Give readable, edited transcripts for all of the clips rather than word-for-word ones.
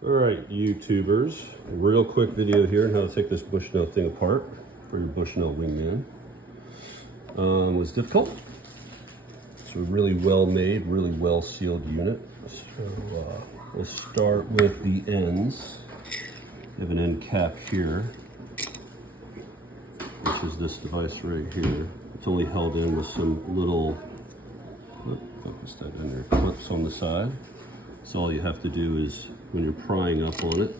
All right, YouTubers, real quick video here on how to take this Bushnell thing apart for your Bushnell wingman. Was difficult. It's a really well made, really well sealed unit. So we'll start with the ends. You have an end cap here, which is this device right here. It's only held in with some little, focus that in there, clips on the side. So all you have to do is, when you're prying up on it,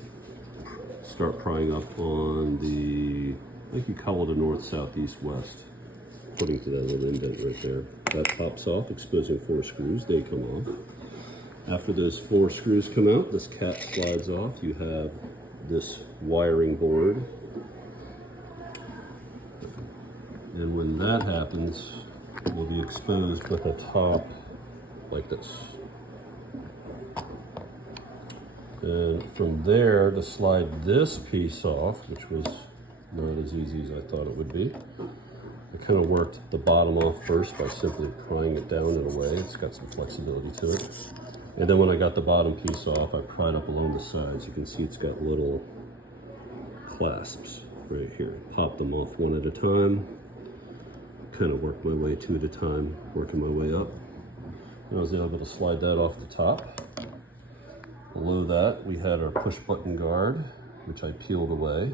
start prying up on the, I think you call it a north, south, east, west, according to that little indent right there. That pops off, exposing 4 screws. They come off. After those 4 screws come out, this cap slides off. You have this wiring board. And when that happens, it will be exposed with a top like this. And from there, to slide this piece off, which was not as easy as I thought it would be. I kind of worked the bottom off first by simply prying it down in a way. It's got some flexibility to it. And then when I got the bottom piece off, I pried up along the sides. You can see it's got little clasps right here. Pop them off one at a time. Kind of work my way 2 at a time, working my way up. And I was able to slide that off the top. Below that, we had our push button guard, which I peeled away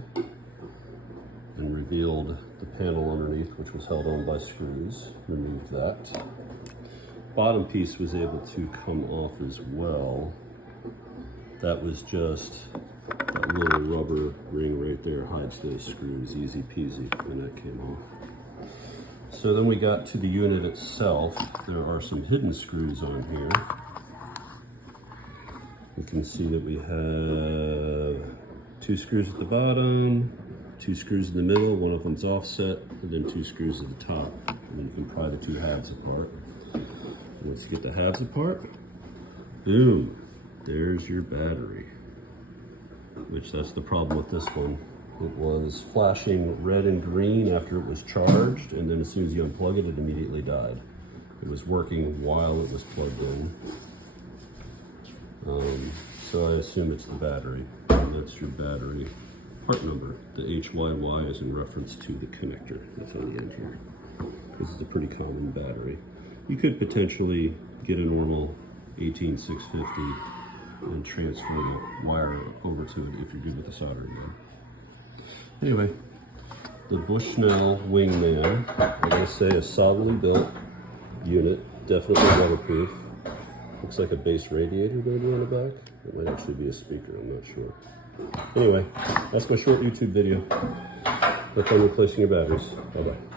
and revealed the panel underneath, which was held on by screws. Removed that. Bottom piece was able to come off as well. That was just that little rubber ring right there, hides those screws, easy peasy, and that came off. So then we got to the unit itself. There are some hidden screws on here. You can see that we have 2 screws at the bottom, 2 screws in the middle, one of them's offset, and then 2 screws at the top. And then you can pry the 2 halves apart. And once you get the halves apart, boom, there's your battery. Which that's the problem with this one. It was flashing red and green after it was charged, and then as soon as you unplug it, it immediately died. It was working while it was plugged in. So I assume it's the battery. And that's your battery part number. The HYY is in reference to the connector that's on the end here. This is a pretty common battery. You could potentially get a normal 18650 and transfer the wire over to it if you're good with the soldering gun. Anyway, the Bushnell wingman, I gotta say, a solidly built unit, definitely waterproof. Looks like a base radiator maybe on the back. It might actually be a speaker, I'm not sure. Anyway, that's my short YouTube video. Look on replacing your batteries. Bye-bye.